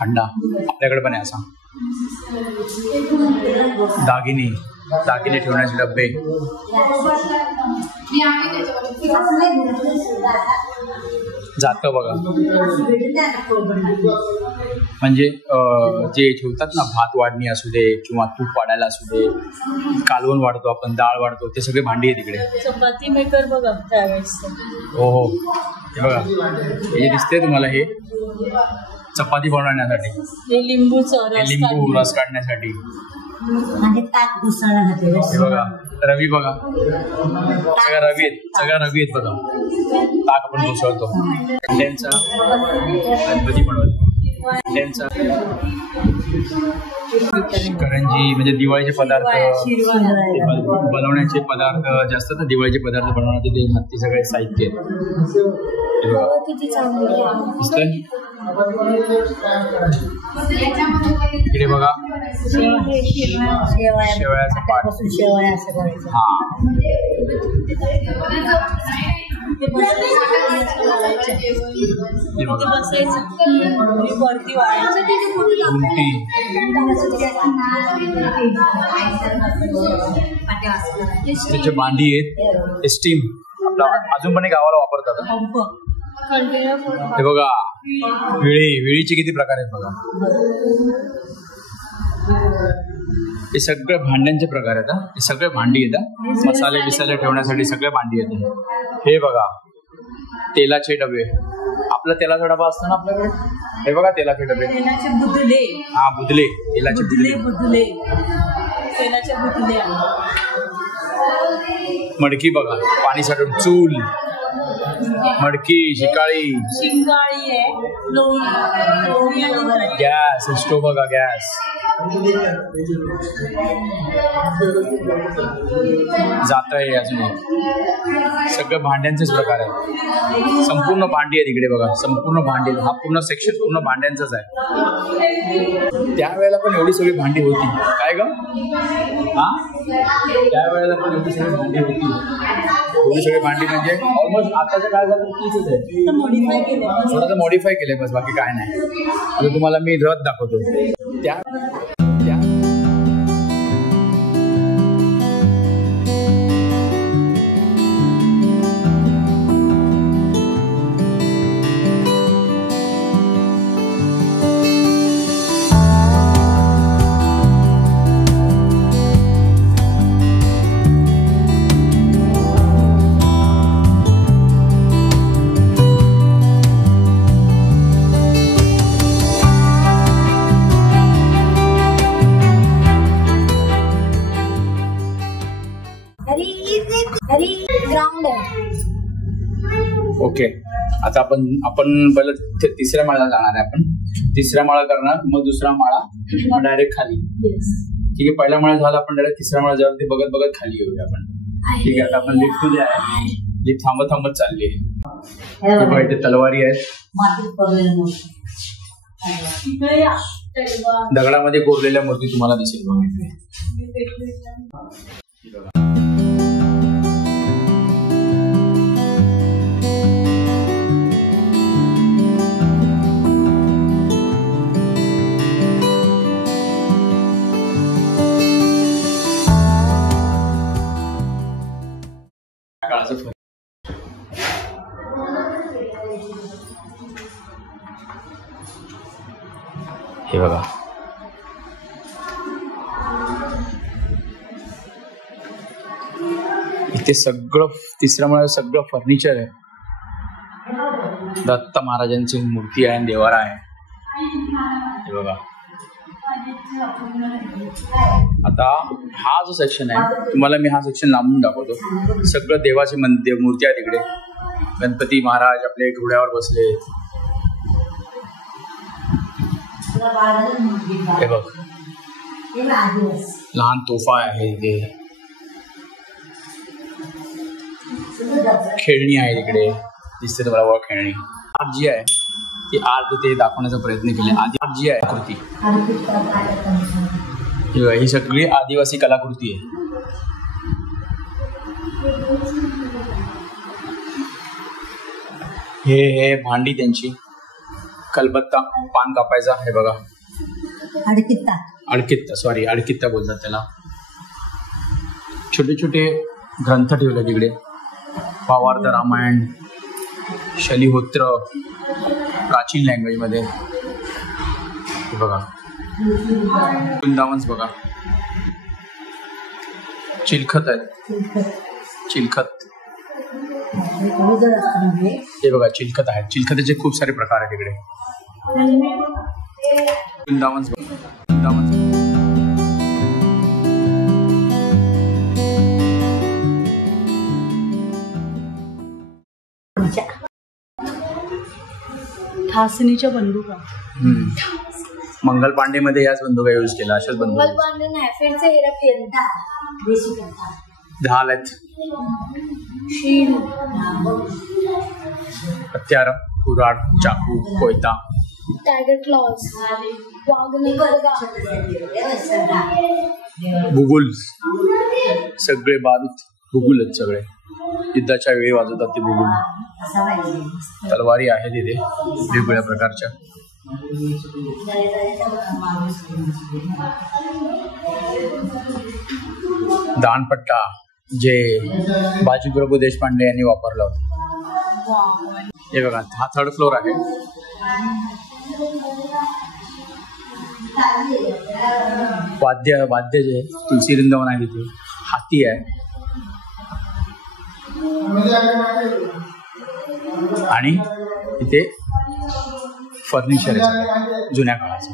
हंडा आपल्याकडे पण आहे असा. दागिने ठेवण्याचे डब्बे. जातं बघा, म्हणजे जे ठेवतात ना, भात वाढणी असू दे किंवा तूप वाढायला असू दे, कालवण वाढतो आपण, डाळ वाढतो, ते सगळे भांडी आहे तिकडे. चपाती मेकर बघा त्यावेळेस. हो हो, हे बघा, हे दिसते तुम्हाला, हे चपाती बनवण्यासाठी, लिंबू रस काढण्यासाठी. आणि ताक घुसळण्यासाठी. हे बघा, रवी बघा, सगळ्या रवी आहेत बघा. ताक आपण घुसळतो. अंड्यांचा गणपती बनवतो. अंड्यांचा करंजी, म्हणजे दिवाळीचे पदार्थ बनवण्याचे पदार्थ जे असतात ना, दिवाळीचे पदार्थ बनवण्याचे ते सगळे साहित्य दिसतंय. इकडे बघा, शेवयाचा पाट. हा, त्याचे भांडी आहेत. स्टीम आपला अजून पण गावाला वापरतात. हे बघा, विळीचे किती प्रकार आहेत बघा. हे सगळे भांड्यांचे प्रकार आहेत. हे सगळे भांडी येतात, मसाले बिसाले ठेवण्यासाठी सगळे भांडी येतात. हे बघा, तेलाचे डबे. आपला तेलाचा डबा असतो ना आपल्याकडे, हे बघा तेलाचे डबे. हा, बुदले, तेलाचे बुदले. मडकी बघा, पाणी साठवून. चूल, मडकी, शिकाळी आहे, गॅस, स्टोव बघा, गॅस. जात आहे अजून. सगळं भांड्यांचेच प्रकार आहे. संपूर्ण भांडी आहे तिकडे बघा, संपूर्ण भांडी. हा पूर्ण सेक्शन पूर्ण भांड्यांचाच आहे. त्यावेळेला पण एवढी सगळी भांडी होती काय ग? हा, त्यावेळेला पण एवढी सगळी भांडी होती. एवढी सगळी भांडी म्हणजे ऑलमोस्ट आताच्या काय झालं तीच आहे. थोडंसं मॉडिफाय केलंय बस, बाकी काय नाही. आता तुम्हाला मी रथ दाखवतो. त्या ओके. आता आपण पहिलं तिसऱ्या माळ्याला जाणार आहे. आपण तिसऱ्या माळा करणार, मग दुसरा माळा, मग डायरेक्ट खाली. ठीक आहे, पहिला माळा झाला, आपण डायरेक्ट तिसऱ्या माळा जाऊन ते बघत बघत खाली येऊया आपण. ठीक आहे, आता आपण लिफ्ट मध्ये आहे. लिफ्ट थांबत चालली आहे. इथे तलवारी आहेत, दगडामध्ये कोरलेल्या मूर्ती तुम्हाला दिसेल बघा. हे बघा, इथे सगळं तिसऱ्या माळ्यावर सगळं फर्निचर आहे. दत्त महाराजांची मूर्ती आहे, देवारा आहे. हे बघा, आता हा जो सेक्शन आहे तुम्हाला मी हा सेक्शन लांबून दाखवतो. सगळं देवाचे मूर्ती आहे तिकडे. गणपती महाराज आपले घोड्यावर बसले. हे बघ, लहान तोफा आहे इथे, खेळणी आहे तिकडे दिसते तुम्हाला बघा, खेळणी. आर्ट जी आहे ती आर्ट ते दाखवण्याचा प्रयत्न केले. आर्ट जी आहे कृती, ही सगळी आदिवासी कलाकृती आहे. हे भांडी त्यांची. कलबत्ता पान कापायचा हे बघा. अडकित्ता बोलतात त्याला. छोटे छोटे ग्रंथ ठेवले तिकडे. भावार्थ रामायण, शलिहोत्र प्राचीन लँग्वेज मध्ये. हे बघा वृंदावन्स बघा. चिलखत आहे. चिलखत हे बघा चिलखत आहे. चिलखताचे खूप सारे प्रकार आहेत तिकडे. वृंदावन्स बघा. वृंदावन्स ठासणीच्या बंदुका. मंगल पांडे मध्ये याच बंदुका यूज केला. अशाच बंदुका. मंगल पांडे नाही, फिरचे हेरा देशी करता. ढाल आहेत. शील, हत्यार, कुऱ्हाड, चाकू, कोयता, टायगर क्लॉज, बुगुल. सगळे बारूद बुगुल आहेत सगळे. युद्धाच्या वेळी वाजवतात ते बुगुल. तलवारी आहेत तिथे वेगवेगळ्या प्रकारच्या. दानपट्टा जे बाजीप्रभू देशपांडे यांनी वापरला होता. हे बघा हा 3rd फ्लोर आहे. वाद्य जे तुलसी वृंदावन आहे तिथे. हाती आहे आणि इथे फर्निचर आहे जुन्या काळाचं.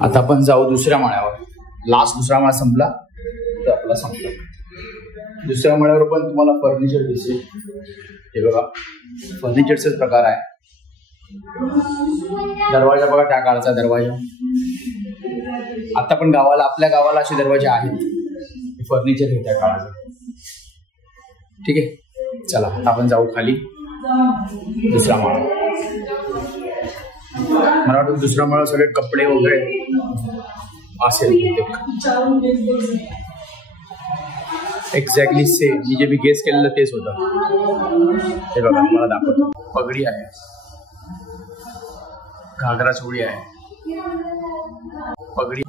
आता आपण जाऊ दुसऱ्या माळ्यावर. दुसरा माळा संपला तर आपला संपला. दुसऱ्या माळ्यावर पण तुम्हाला फर्निचर दिसेल. हे बघा फर्निचरचे प्रकार आहे. दरवाजा बघा त्या काळाचा दरवाजा. आता पण आपल्या गावाला असे दरवाजे आहेत. फर्निचर आहे त्या काळाचं. ठीक आहे चला आपण जाऊ खाली. दुसरा माळा. मला वाटतं दुसरा माळा सगळे कपडे वगैरे असेल. एक्झॅक्टली सेम मी जे गेस केलेलं तेच होतं. हे बघा मला दाखवतो. पगडी आहे, घागरा चोळी आहे. पगडी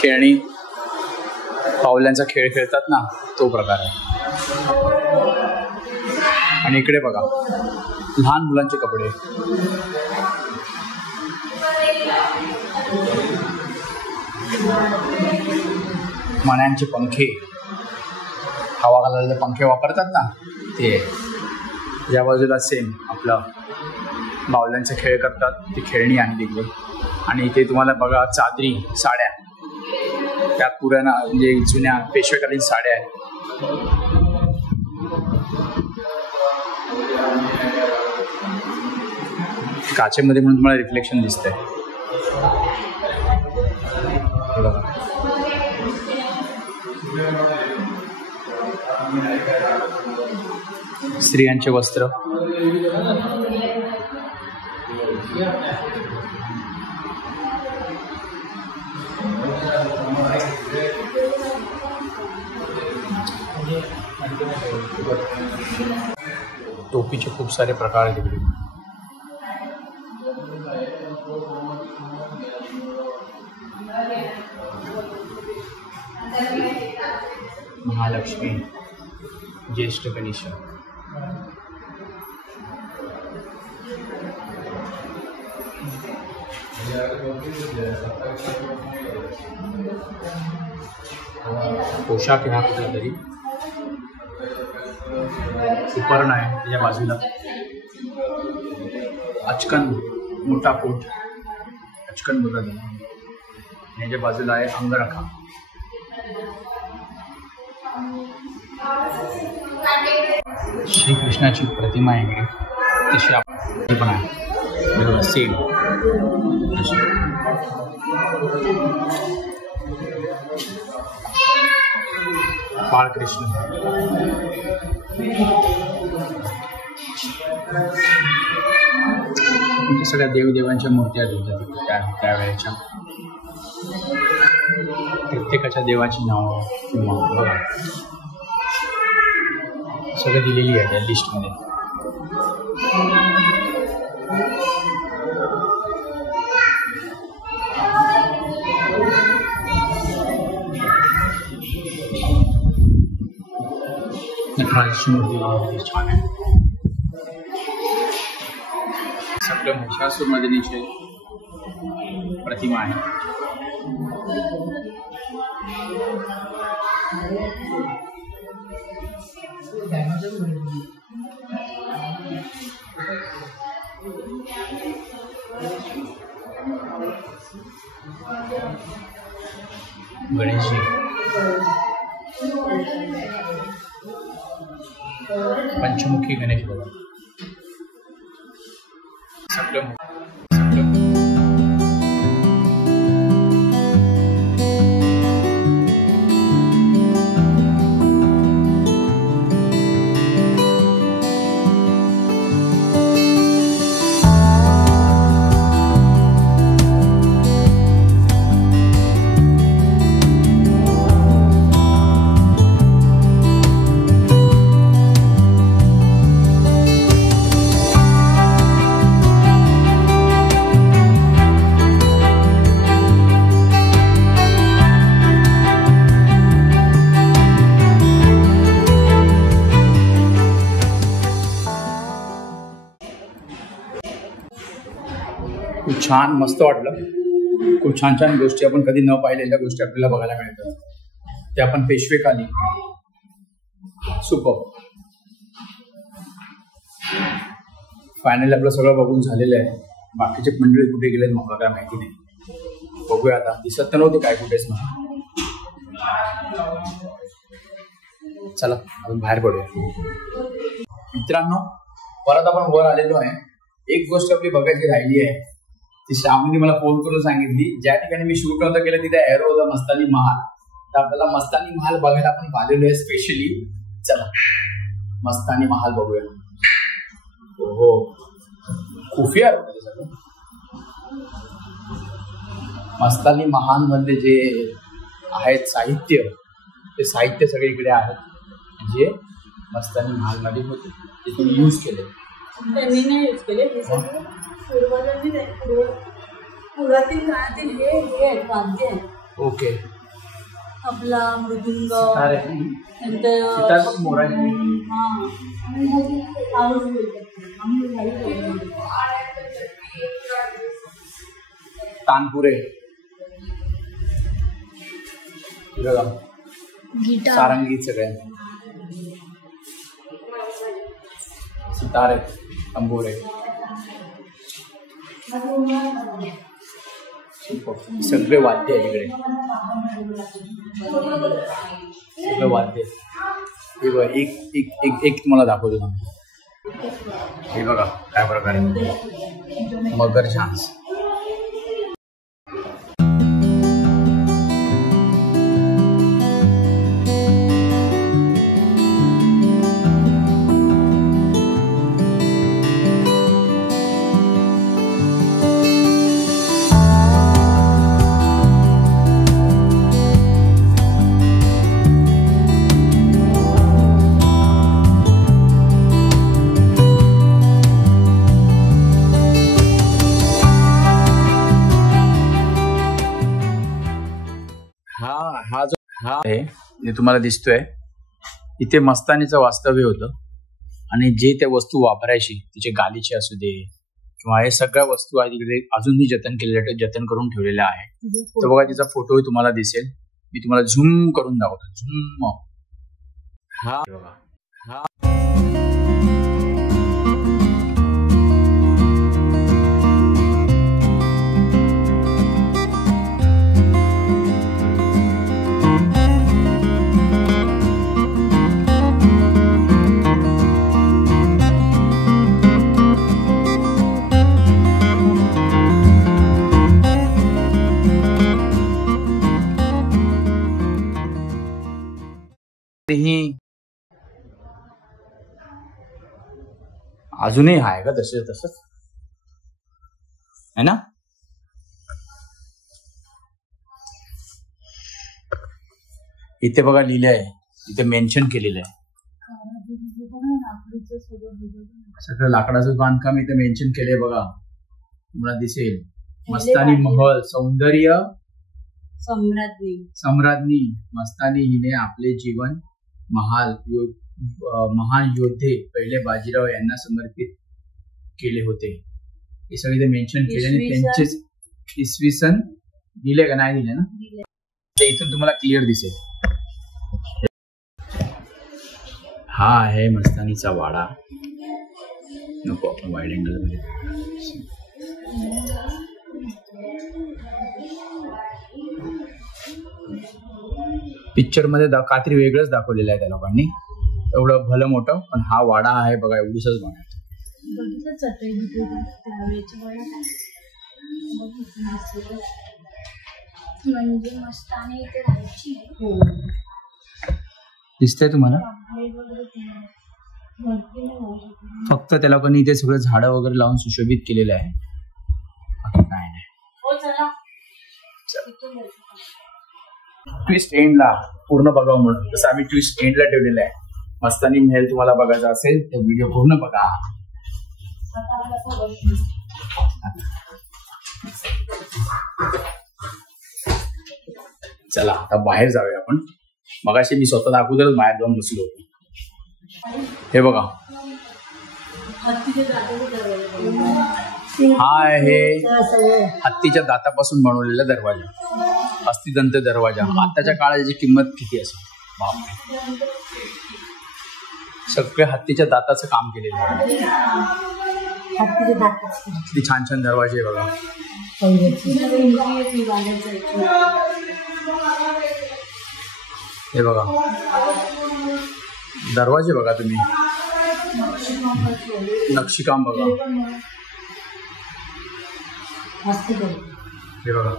खेळणी पावल्यांचा खेळ खेळतात ना तो प्रकार आहे. आणि इकडे बघा लहान मुलांचे कपडे. मण्यांचे पंखे, हवा घालायला पंखे वापरतात ना ते. या बाजूला सेम आपलं बावल्यांचे खेळ करतात ती खेळणी आहे तिकडे. आणि इथे तुम्हाला बघा चादरी, साड्या. त्यात पुराणा म्हणजे जुन्या पेशवेकालीन साड्या आहेत. काचेमध्ये म्हणून तुम्हाला रिफ्लेक्शन दिसतंय. स्त्रियांचे वस्त्र. टोपीचे खूप सारे प्रकार आहेत तिकडे. महालक्ष्मी, ज्येष्ठ गणेश. पोशाख ह्या कुठला तरी. उपरण आहे त्याच्या बाजूला. अचकन मोठा कोट, अचकन बोलत. याच्या बाजूला आहे अंगरखा. श्रीकृष्णाची प्रतिमा आहे इकडे, तशी आपण पण आहे सेम अशी. बाळकृष्ण सगळ्या देवदेवांच्या मूर्त्या त्यावेळेच्या प्रत्येकाच्या देवाची नावं किंवा बघा सगळं दिलेली आहे त्या लिस्टमध्ये. नटराजाची मूर्ती छान आहे. सगळं महिषासुरमर्दिनीची प्रतिमा आहे. गणेशजी, पंचमुखी गणेश बघा. सगळं खूप छान मस्त वाटलं. खूप छान छान गोष्टी आपण कधी न पाहिलेल्या गोष्टी आपल्याला बघायला मिळतात. ते आपण पेशवेकाली सुपर. फायनली आपलं सगळं बघून झालेलं आहे. बाकीचे मंडळी कुठे गेलेत मला काय माहिती नाही. बघूया आता. दिसत तर नव्हते काय कुठेच ना. चला आपण बाहेर पडूया. मित्रांनो, परत आपण वर आलेलो आहे. एक गोष्ट आपली बघायची राहिली आहे. ती श्रावणीने मला फोन करून सांगितली, ज्या ठिकाणी मी शूट नव्हतं केलं तिथे एरो होता मस्तानी महाल. तर आपल्याला मस्तानी महाल बघायला आपण आलेलो आहे स्पेशली. चला मस्तानी महाल बघूया. हो खुफिया सगळं. मस्तानी महाल मध्ये जे आहेत साहित्य, ते साहित्य सगळे इकडे आहेत जे मस्तानी महाल मध्ये होते, ते तुम्ही यूज केले. त्यांनी नाही यूज केले. पुरातील काळातील हे आहेत वाद्य आहेत. ओके. तबला, मृदुंग, मोराची तानपुरे, गिटार, सारंगी, सगळे सितारे, तंबोरे, सगळे वाद्य आहे तिकडे. सगळे वाद्य. हे बघा एक एक एक एक तुम्हाला दाखवतो ना. हे बघा काय प्रकारे मगर चान्स. हा आहे जे तुम्हाला दिसतोय, इथे मस्तानीचं वास्तव्य होतं. आणि जे त्या वस्तू वापरायची, तिचे गालीचे असू दे किंवा हे सगळ्या वस्तू आहेत तिकडे अजूनही जतन करून ठेवलेल्या आहे. तर बघा तिचा फोटोही तुम्हाला दिसेल. मी तुम्हाला झूम करून दाखवतो. झूम. हा बघा. हा ही अजूनही आहे का तसंच है ना? इथे बघा लिहिलं आहे, इथे मेन्शन केलेलं आहे सगळं लाकडाचं बांधकाम इथे मेन्शन केलंय बघा, तुम्हाला दिसेल. मस्तानी महल सौंदर्य सम्राज्ञी मस्तानी हिने आपले जीवन महान योद्धे पहिले बाजीराव यांना समर्पित केले होते. हे सगळे ते मेन्शन केले आणि त्यांचे इसवी सन दिले का नाही दिले ना, ते इथून तुम्हाला क्लिअर दिसेल. हा आहे मस्तानीचा वाडा. नको आपण वाईड अँगल मध्ये पिक्चर मध्ये काहीतरी वेगळंच दाखवलेलं आहे त्या लोकांनी, एवढं भलं मोठं. पण हा वाडा आहे बघा, एवढीच वाडा. म्हणजे मस्तानी इथे राहायची. दिसतंय तुम्हाला? फक्त त्या लोकांनी इथे सगळं झाडं वगैरे लावून सुशोभित केलेलं आहे, काय नाही. ट्विस्ट एंडला पूर्ण बघावं म्हणून जसं आम्ही ट्विस्ट एंडला ठेवलेलं आहे. मस्तानी महल तुम्हाला बघायचा असेल तर व्हिडिओ पूर्ण बघा. चला आता बाहेर जाऊया आपण. मगाशी मी स्वतः अगोदरच बाहेर जाऊन बसलो होतो. हे बघा, हा आहे हत्तीच्या दातापासून बनवलेला दरवाजा, हस्तिदंत दरवाजा. आताच्या काळात याची किंमत किती असेल बापरे. सगळे हत्तीच्या दाताचं काम केलेलं आहे. किती छान छान दरवाजे बघा. हे बघा दरवाजे बघा तुम्ही, नक्षीकाम बघा. हे बघा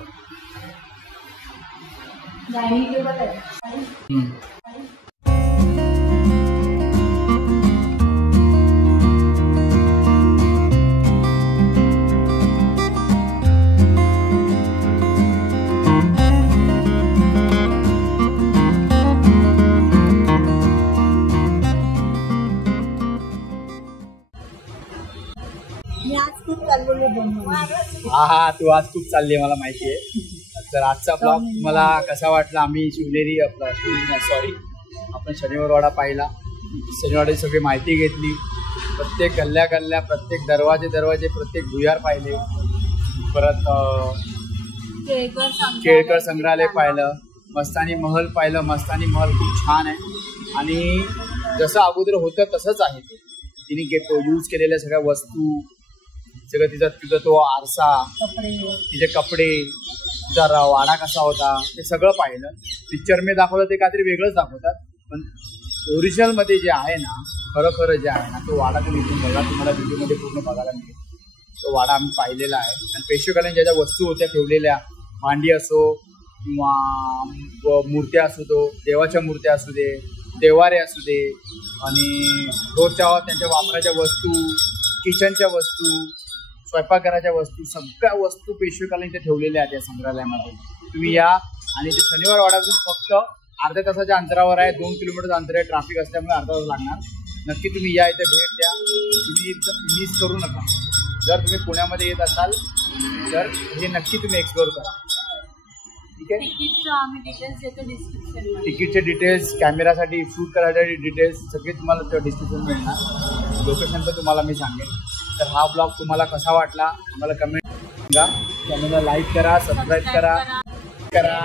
हा तू आज खूप चालली आहे मला माहिती आहे. तर आजचा ब्लॉग मला कसा वाटला? आम्ही शिवनेरी आपण शनिवारवाडा पाहिला, शनिवारवाड्याची सगळी माहिती घेतली, प्रत्येक गल्ल्या प्रत्येक दरवाजे प्रत्येक भुयार पाहिले, परत केळकर संग्रहालय पाहिलं, मस्तानी महल पाहिलं. मस्तानी महल खूप छान आहे आणि जसं अगोदर होतं तसंच आहे. तिने यूज केलेल्या सगळ्या वस्तू, सगळं तिचा तो आरसा, तिचे कपडे, तिचा वाडा कसा होता ते सगळं पाहिलं. पिक्चर मी दाखवलं ते काहीतरी वेगळंच दाखवतात, पण ओरिजिनल मध्ये जे आहे ना, खरं जे आहे ना, तो वाडा तुम्ही इथून बघा, तुम्हाला व्हिडिओमध्ये पूर्ण बघायला मिळेल. तो वाडा आम्ही पाहिलेला आहे. आणि पेशवेकालीन ज्या वस्तू होत्या ठेवलेल्या, भांडी असो किंवा मूर्त्या असो, तो देवाच्या मूर्त्या असू दे, देवारे असू दे, आणि रोजच्या त्यांच्या वापराच्या वस्तू, किचनच्या वस्तू, स्वयंपाकघराच्या वस्तू, सगळ्या वस्तू पेशवेकालीन ते ठेवलेल्या आहेत या संग्रहालयामध्ये. तुम्ही या. आणि ते शनिवार वाड्यातून फक्त अर्ध्या तासाच्या अंतरावर आहे, 2 किलोमीटर अंतर आहे. ट्रॅफिक असल्यामुळे अर्धा तास लागणार. नक्की तुम्ही या, इथे भेट द्या, तुम्ही मिस करू नका. जर तुम्ही पुण्यामध्ये येत असाल तर हे नक्की तुम्ही एक्सप्लोर करा. ठीक आहे. तिकीटचे डिटेल्स, कॅमेरासाठी शूट करायचे डिटेल्स सगळे तुम्हाला त्या डिस्क्रिप्शन मिळणार. लोकेशन पण तुम्हाला मी सांगेन. तर हा ब्लॉग तुम्हाला कसा वाटला आम्हाला कमेंट सांगा. चॅनलला लाईक करा, सबस्क्राईब करा.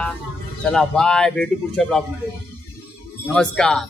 चला बाय, भेटू पुढच्या ब्लॉगमध्ये. नमस्कार.